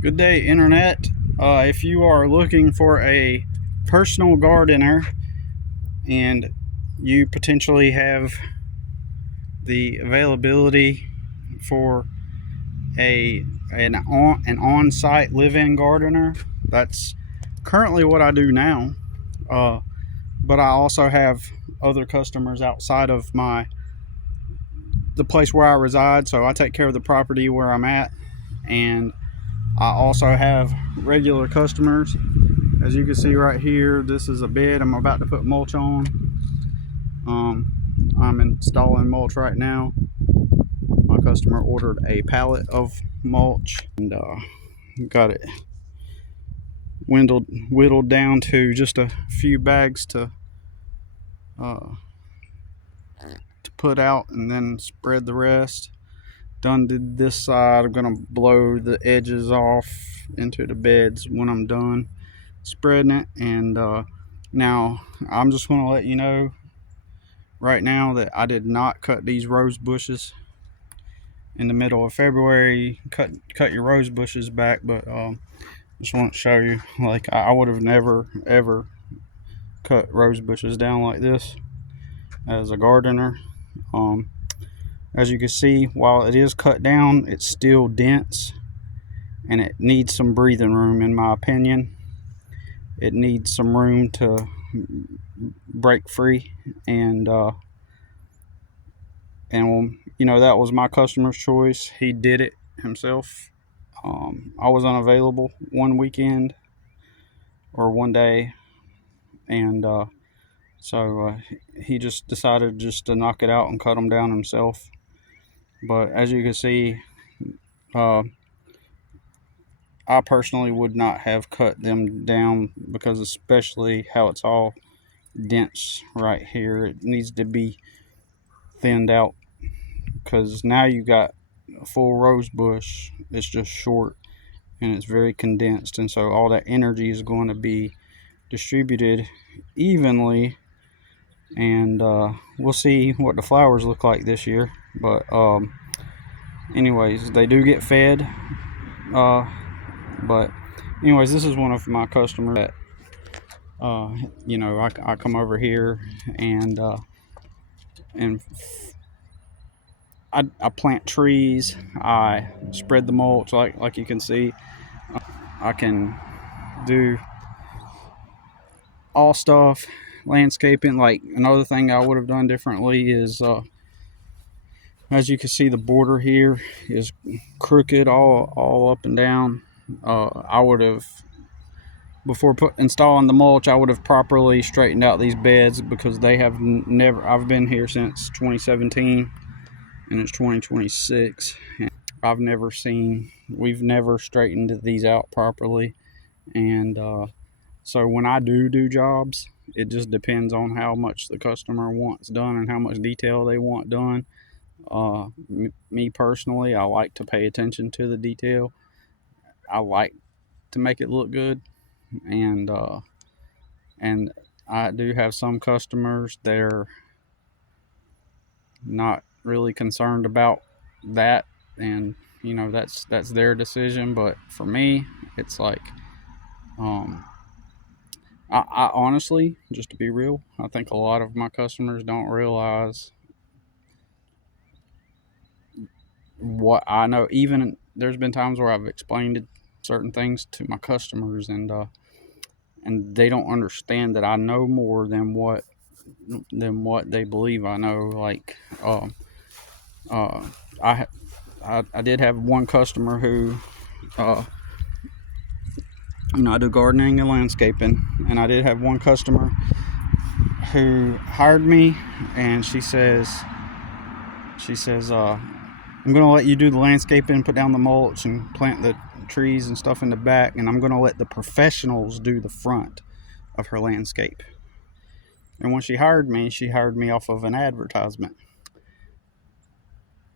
Good day, Internet. If you are looking for a personal gardener and you potentially have the availability for an on-site live-in gardener, that's currently what I do now. Uh, but I also have other customers outside of the place where I reside, so I take care of the property where I'm at, and I also have regular customers. As you can see right here, this is a bed I'm about to put mulch on. I'm installing mulch right now. My customer ordered a pallet of mulch and got it whittled down to just a few bags uh, to put out and then spread the rest. Done did this side. I'm gonna blow the edges off into the beds when I'm done spreading it. And now I'm just gonna let you know right now that I did not cut these rose bushes in the middle of February. Cut your rose bushes back, but just want to show you, like, I would have never ever cut rose bushes down like this as a gardener. Um, as you can see, while it is cut down, it's still dense and it needs some breathing room, in my opinion. It needs some room to break free, and that was my customer's choice. He did it himself. I was unavailable one weekend or one day, and so he just decided just to knock it out and cut them down himself. But as you can see, uh, I personally would not have cut them down, because especially how it's all dense right here, it needs to be thinned out, because now you got a full rose bush. It's just short and it's very condensed, and so all that energy is going to be distributed evenly. And we'll see what the flowers look like this year. But anyways, they do get fed. But anyways, this is one of my customers that I come over here and I plant trees. I spread the mulch, like you can see. I can do all stuff landscaping. Like, another thing I would have done differently is, as you can see, the border here is crooked all up and down. I would have, before installing the mulch, I would have properly straightened out these beds, because they have never. I've been here since 2017 and it's 2026, and we've never straightened these out properly. And so when I do jobs, it just depends on how much the customer wants done and how much detail they want done. Me personally, I like to pay attention to the detail. I like to make it look good, and I do have some customers that are not really concerned about that, and that's their decision. But for me, it's like, um, I honestly, just to be real, I think a lot of my customers don't realize what I know. Even there's been times where I've explained certain things to my customers, and they don't understand that I know more than what they believe I know. Like, uh, I I did have one customer who, uh, I do gardening and landscaping, and I did have one customer who hired me, and she says, I'm going to let you do the landscaping, put down the mulch, and plant the trees and stuff in the back, and I'm going to let the professionals do the front of her landscape. And when she hired me off of an advertisement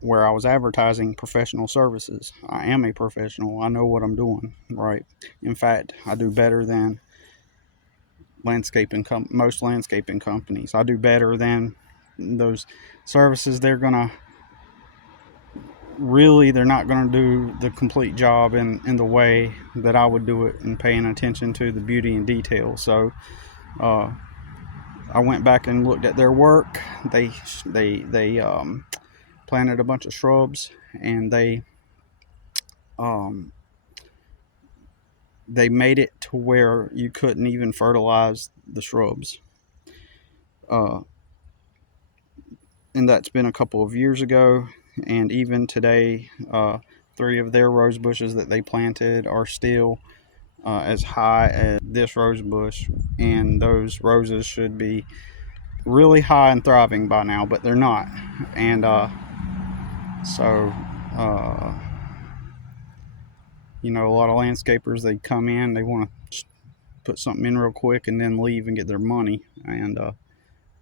where I was advertising professional services. I am a professional. I know what I'm doing, right? In fact, I do better than most landscaping companies. I do better than those services they're gonna really they're not going to do the complete job in the way that I would do it, and paying attention to the beauty and detail. So uh, I went back and looked at their work. They planted a bunch of shrubs, and um, they made it to where you couldn't even fertilize the shrubs. Uh, and that's been a couple of years ago. And even today, 3 of their rose bushes that they planted are still as high as this rose bush, and those roses should be really high and thriving by now, but they're not. And so, uh, a lot of landscapers, they come in, they want to put something in real quick and then leave and get their money, and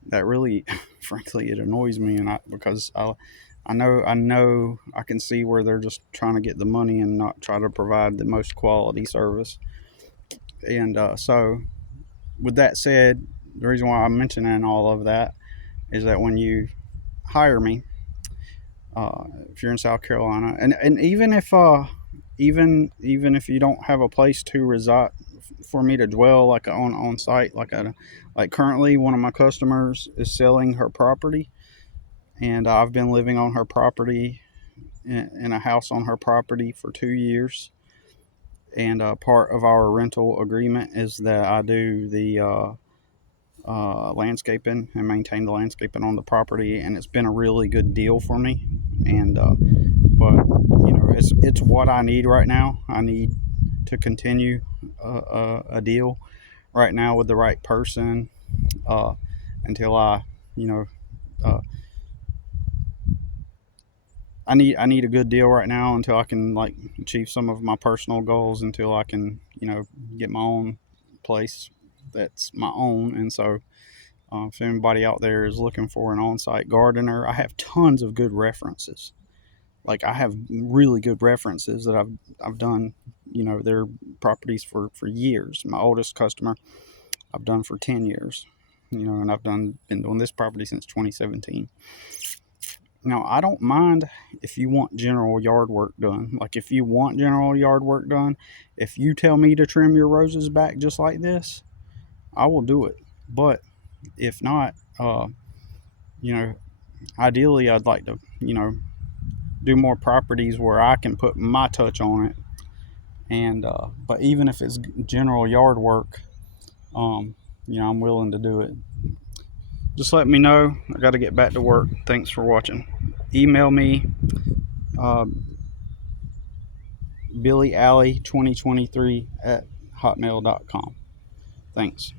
that really, frankly, it annoys me, and because I know I can see where they're just trying to get the money and not try to provide the most quality service. And so, with that said, the reason why I'm mentioning all of that is that when you hire me, if you're in South Carolina, and even if you don't have a place to reside for me to dwell, like on site, like currently one of my customers is selling her property, and I've been living on her property in a house on her property for 2 years. And part of our rental agreement is that I do the landscaping and maintain the landscaping on the property, and it's been a really good deal for me. And but it's what I need right now. I need to continue a deal right now with the right person, uh, until you know uh, I need a good deal right now until I can like achieve some of my personal goals, until I can get my own place that's my own. And so if anybody out there is looking for an on-site gardener, I have tons of good references. Like, I have really good references that I've done their properties for years. My oldest customer I've done for 10 years, and been doing this property since 2017. Now, I don't mind if you want general yard work done. Like, if you want general yard work done, if you tell me to trim your roses back just like this, I will do it. But if not, you know, ideally, I'd like to, do more properties where I can put my touch on it. And but even if it's general yard work, I'm willing to do it. Just let me know. I got to get back to work. Thanks for watching. Email me, uh, BillyAlley2023 at hotmail.com. Thanks.